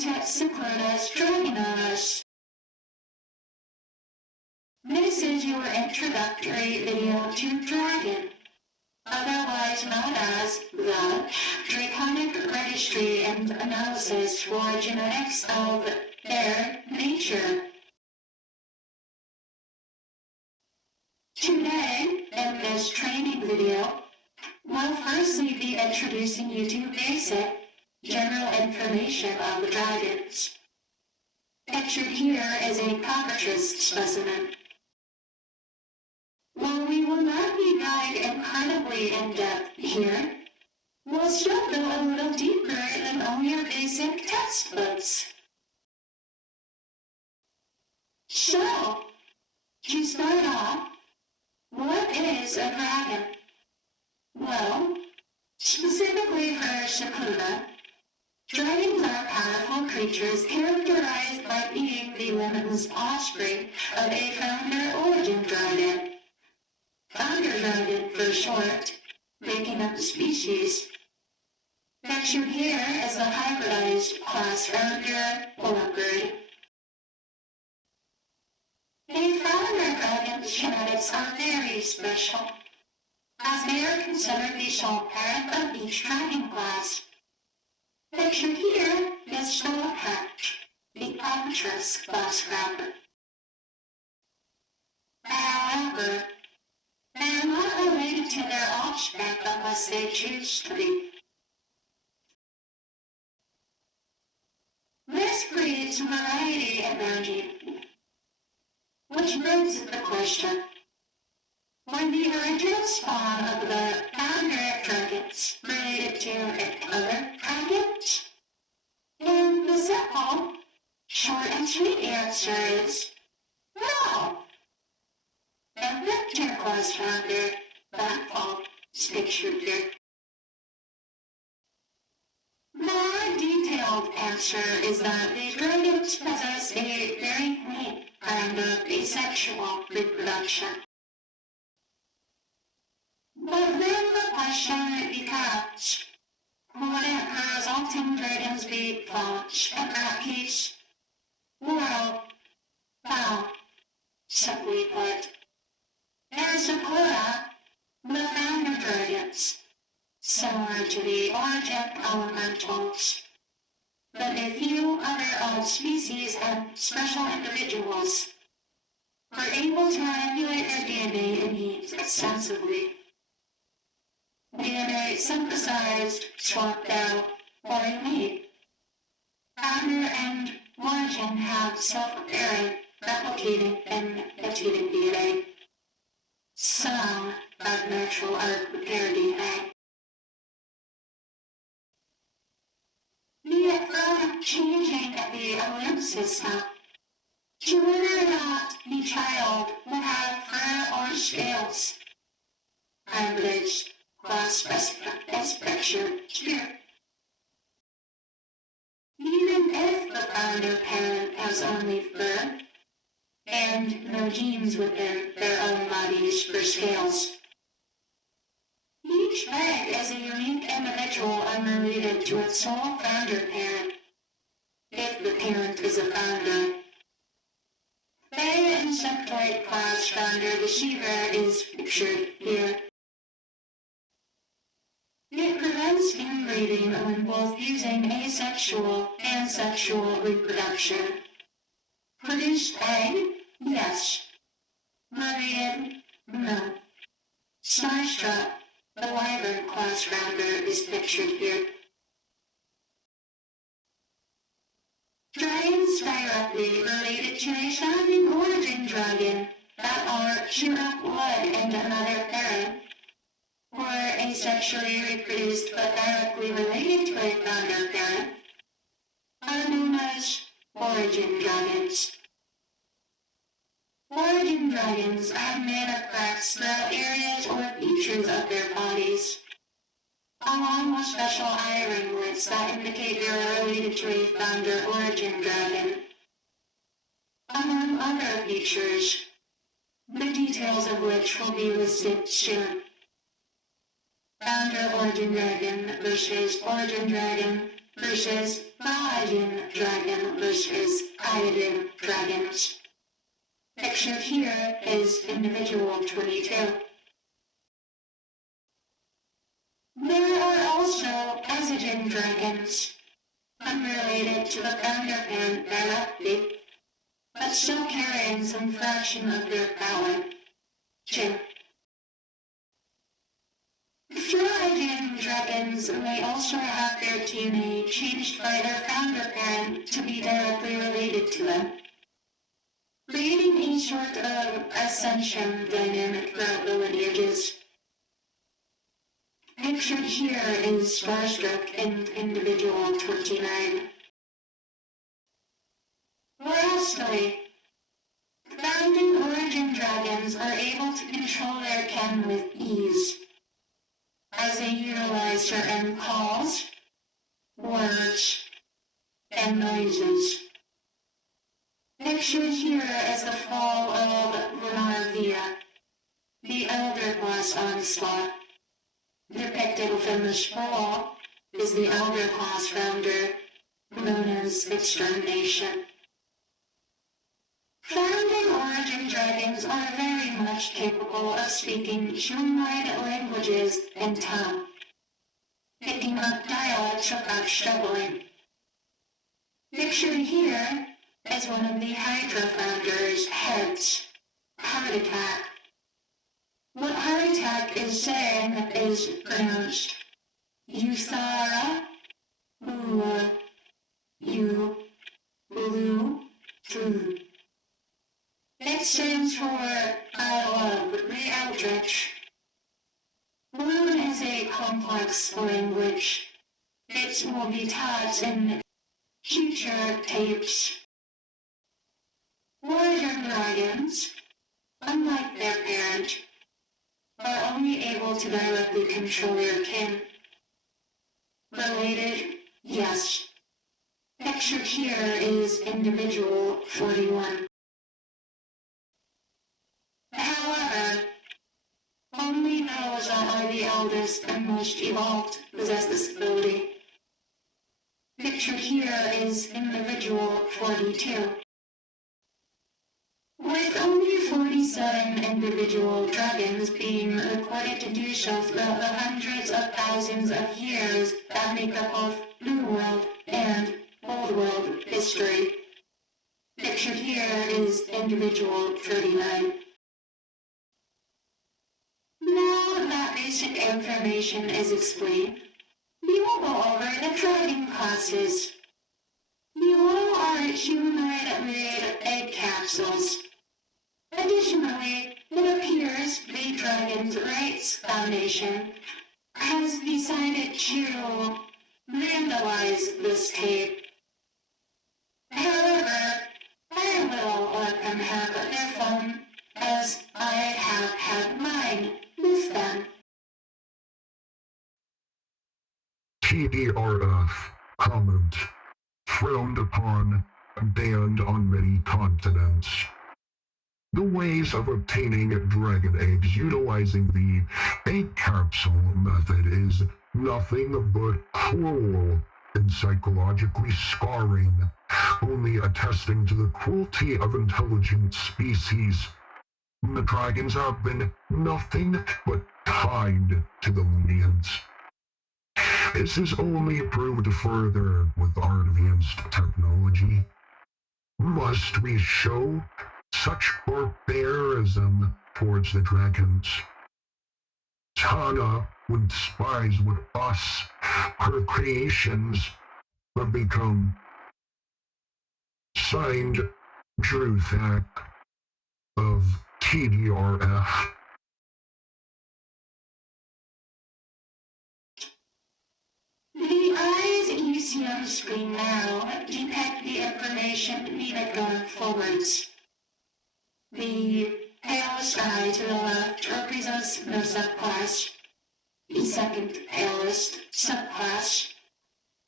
to Sakluna Dragon OS. This is your introductory video to Dragon, otherwise known as the Draconic Registry and Analysis for Genetics of Their Nature. Today, in this training video, we'll firstly be introducing you to basic, general information of the dragons. Pictured here is a cockatrice specimen. While we will not be going incredibly in-depth here, we'll still go a little deeper than all your basic textbooks. So, to start off, what is a dragon? Well, specifically for Sakluna, dragons are powerful creatures characterized by being the limitless offspring of a founder origin dragon. Founder dragon for short, making up the species. Pictured here is the hybridized class founder leopard. A founder dragon's genetics are very special, as they are considered the sole parent of each dragon class. Pictured here is Stonehatch, the cockatrice class founder. However, they are not related to their offspring unless they choose to be. This creates variety in their gene, which brings the question, were the original spawn of the founder dragons related to other dragons? And the simple, short and sweet answer is no. The Victor class founder, Blackfall, is pictured here. The more detailed answer is that the dragons possess a very unique kind of asexual reproduction. But then the question becomes, wouldn't the resulting dragons be clones in that case? Well, simply put, in Sakluna, the founder dragons, similar to the origin elementals, but a few other odd species and special individuals, were able to manipulate their DNA and genes extensively. DNA synthesized, swapped out, or made. Founder and origin have self-repairing, replicating, and mutating DNA. Some of natural Earth repair DNA. The from changing the immune system to whether or not the child will have fur or scales. Hybridized class specimen is pictured here. Even if the founder parent has only fur and no genes within their own bodies for scales, each egg is a unique individual unrelated to its sole founder parent, if the parent is a founder. The insectoid class founder deceiver is pictured here. It prevents inbreeding when both using asexual and sexual reproduction. Produced egg? Yes. Related? No. Starstruck, the wyvern class founder, is pictured here. Dragons directly related to a founding origin dragon that are shoot up wood and another parent, or asexually reproduced but directly related to a founder parent, are known as origin dragons. Origin dragons have mana cracks throughout areas or features of their bodies, along with special eye ringlets that indicate they are related to a founder origin dragon. Among other features, the details of which will be listed soon. Founder origin dragon versus origin dragon versus Mayan dragon versus iodine dragons. Pictured here is individual 22. There are also Azogene dragons, unrelated to the founder and directly, but still carrying some fraction of their power. 2. Dragon dragons may also have their DNA changed by their founder parent to be directly related to them, creating a sort of ascension dynamic throughout the lineages. Pictured here is Starstruck in individual 29. Lastly, founding origin dragons are able to control their kin with ease, as they utilize certain calls, words, and noises. Pictured here is the fall of Renarvia, the Elder Class onslaught. Depicted within the scroll is the Elder Class founder, known as Extermination. Founding origin dragons are very much capable of speaking humanoid languages and tongue, picking up dialects without struggling. Pictured here is one of the Hydra founders' heads, Heart Attack. What Heart Attack is saying is pronounced Uthara, Ua, U, Lu, Fu. It stands for I love the Eldritch. Rune is a complex language. It will be taught in future tapes. Warrior dragons, unlike their parent, are only able to directly control their kin. Related, yes. Pictured here is individual 41. However, only those that are the eldest and most evolved possess this ability. Pictured here is individual 42. With only 47 individual dragons being recorded to do so throughout the hundreds of thousands of years that make up both New World and Old World history. Pictured here is individual 39. Now that basic information is explained, we will go over the dragon classes. Below are humanoid-made egg capsules. Additionally, it appears the Dragon's Rights Foundation has decided to vandalize this tape. However, I will let them have their fun, as I have had mine with them. TDRF comment frowned upon and banned on many continents. The ways of obtaining dragon eggs utilizing the egg capsule method is nothing but cruel and psychologically scarring, only attesting to the cruelty of intelligent species. The dragons have been nothing but kind to the Lunians. This is only proved further with our advanced technology. Must we show such barbarism towards the dragons? Tana would despise what us, her creations, have become. Signed, Drew Thack of TDRF. The eyes you see on the screen now depict the information needed going forwards. The palest eye to the left represents no subclass. The second palest subclass.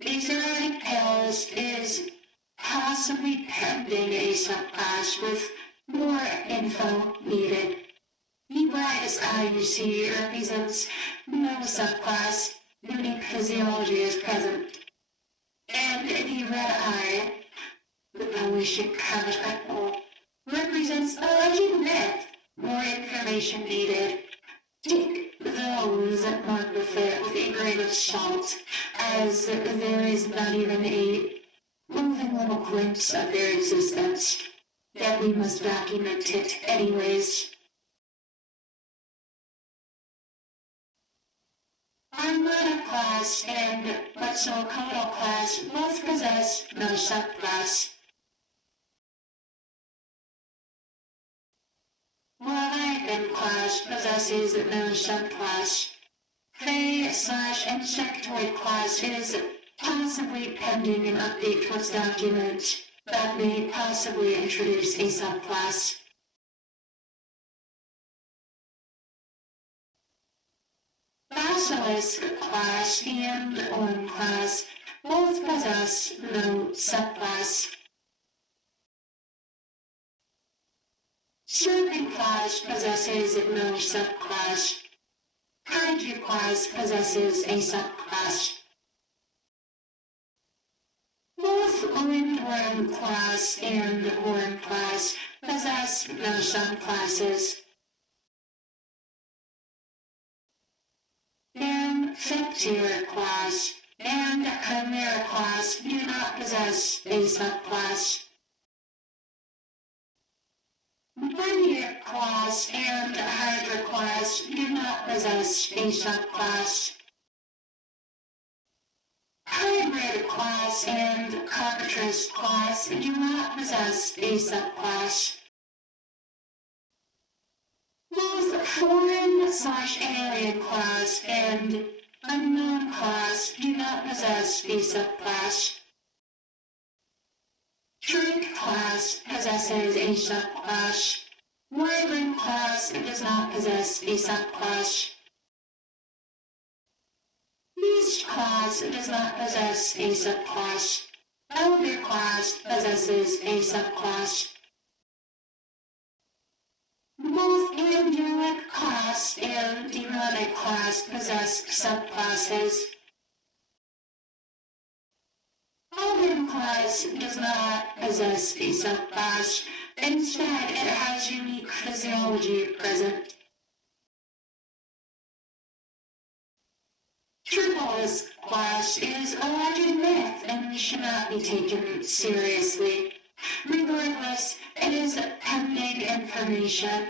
The third palest is possibly pending a subclass with more info needed. The brightest eye you see represents no subclass. Unique physiology is present. eye, the bullshit covered apple, represents a legend myth. More information needed. Take those that mark the fair with a grain of salt, as there is not even a moving little glimpse of their existence. Yet we must document it anyways. Our meta class and Quetzalcoatl class both possess no subclass. Leviathan class possesses no subclass. Fae/Insectoid class is possibly pending an update to its document that may possibly introduce a subclass. Basilisk class and Orm class both possess no subclass. Serpent class possesses no subclass. Kaiju class possesses a subclass. Both Windworm class and Worm class possess no subclasses. Infectior class and Chimera class do not possess a subclass. Brainiac class and Hydra class do not possess a subclass. Hybrid class and Cockatrice class do not possess a subclass. Both Foreign/Alien class and Unknown class do not possess a subclass. Drake class possesses a subclass. Wyvern class does not possess a subclass. Beast class does not possess a subclass. Elder class possesses a subclass. Both Angelic class and Demonic class possess subclasses. Elven class does not possess a subclass. Instead, it has unique physiology present. Tripolis class is a legend myth and should not be taken seriously. Regardless, it is pending information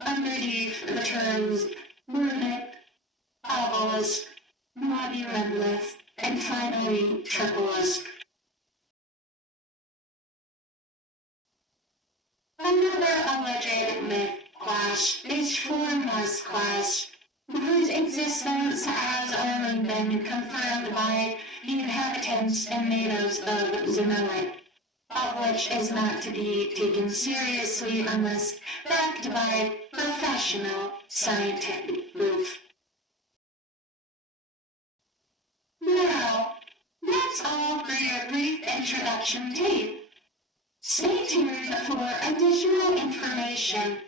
underneath the terms runic, obelisk, labyrinth, and finally tripolis. Another alleged myth class is Formless class, whose existence has only been confirmed by the inhabitants and natives of Zemelin, of which is not to be taken seriously unless backed by professional scientific proof. Now, that's all for your brief introduction tape. Stay tuned for additional information